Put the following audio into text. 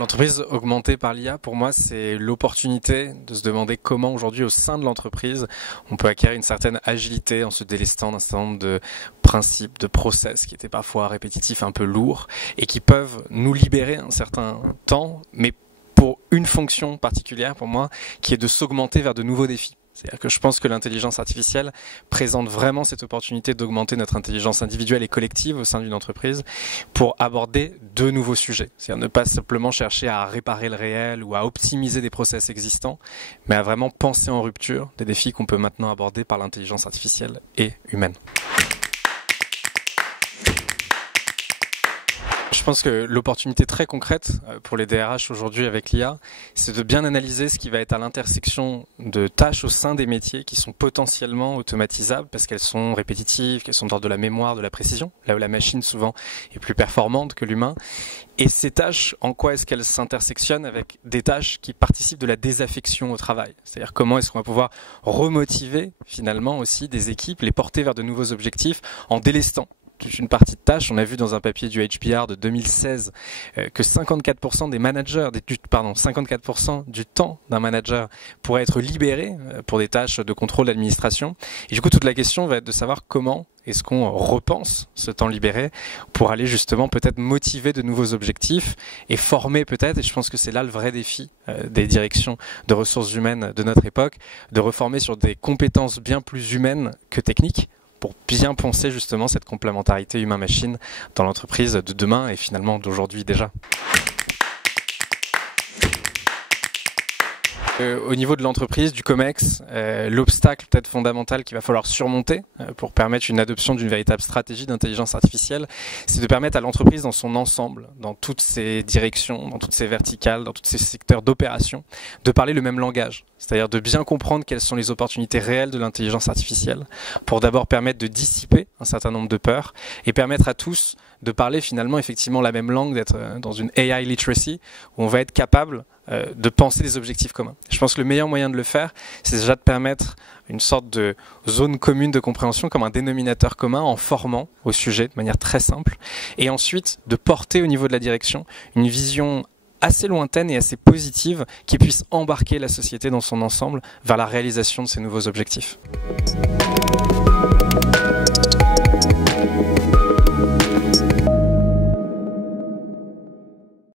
L'entreprise augmentée par l'IA, pour moi, c'est l'opportunité de se demander comment aujourd'hui, au sein de l'entreprise, on peut acquérir une certaine agilité en se délestant d'un certain nombre de principes, de process qui étaient parfois répétitifs, un peu lourds, et qui peuvent nous libérer un certain temps, mais pour une fonction particulière, pour moi, qui est de s'augmenter vers de nouveaux défis. C'est-à-dire que je pense que l'intelligence artificielle présente vraiment cette opportunité d'augmenter notre intelligence individuelle et collective au sein d'une entreprise pour aborder de nouveaux sujets. C'est-à-dire ne pas simplement chercher à réparer le réel ou à optimiser des process existants, mais à vraiment penser en rupture des défis qu'on peut maintenant aborder par l'intelligence artificielle et humaine. Je pense que l'opportunité très concrète pour les DRH aujourd'hui avec l'IA, c'est de bien analyser ce qui va être à l'intersection de tâches au sein des métiers qui sont potentiellement automatisables parce qu'elles sont répétitives, qu'elles sont d'ordre de la mémoire, de la précision, là où la machine souvent est plus performante que l'humain. Et ces tâches, en quoi est-ce qu'elles s'intersectionnent avec des tâches qui participent de la désaffection au travail? C'est-à-dire comment est-ce qu'on va pouvoir remotiver finalement aussi des équipes, les porter vers de nouveaux objectifs en délestant toute une partie de tâches. On a vu dans un papier du HBR de 2016 que 54% des managers, 54% du temps d'un manager pourrait être libéré pour des tâches de contrôle d'administration. Et du coup, toute la question va être de savoir comment est-ce qu'on repense ce temps libéré pour aller justement peut-être motiver de nouveaux objectifs et former peut-être, et je pense que c'est là le vrai défi des directions de ressources humaines de notre époque, de reformer sur des compétences bien plus humaines que techniques, pour bien penser justement cette complémentarité humain-machine dans l'entreprise de demain et finalement d'aujourd'hui déjà. Au niveau de l'entreprise, du COMEX, l'obstacle peut-être fondamental qu'il va falloir surmonter pour permettre une adoption d'une véritable stratégie d'intelligence artificielle, c'est de permettre à l'entreprise dans son ensemble, dans toutes ses directions, dans toutes ses verticales, dans tous ses secteurs d'opération, de parler le même langage. C'est-à-dire de bien comprendre quelles sont les opportunités réelles de l'intelligence artificielle pour d'abord permettre de dissiper un certain nombre de peurs et permettre à tous de parler finalement effectivement la même langue, d'être dans une AI literacy où on va être capable de penser des objectifs communs. Je pense que le meilleur moyen de le faire, c'est déjà de permettre une sorte de zone commune de compréhension comme un dénominateur commun en formant au sujet de manière très simple et ensuite de porter au niveau de la direction une vision assez lointaine et assez positive qui puisse embarquer la société dans son ensemble vers la réalisation de ces nouveaux objectifs.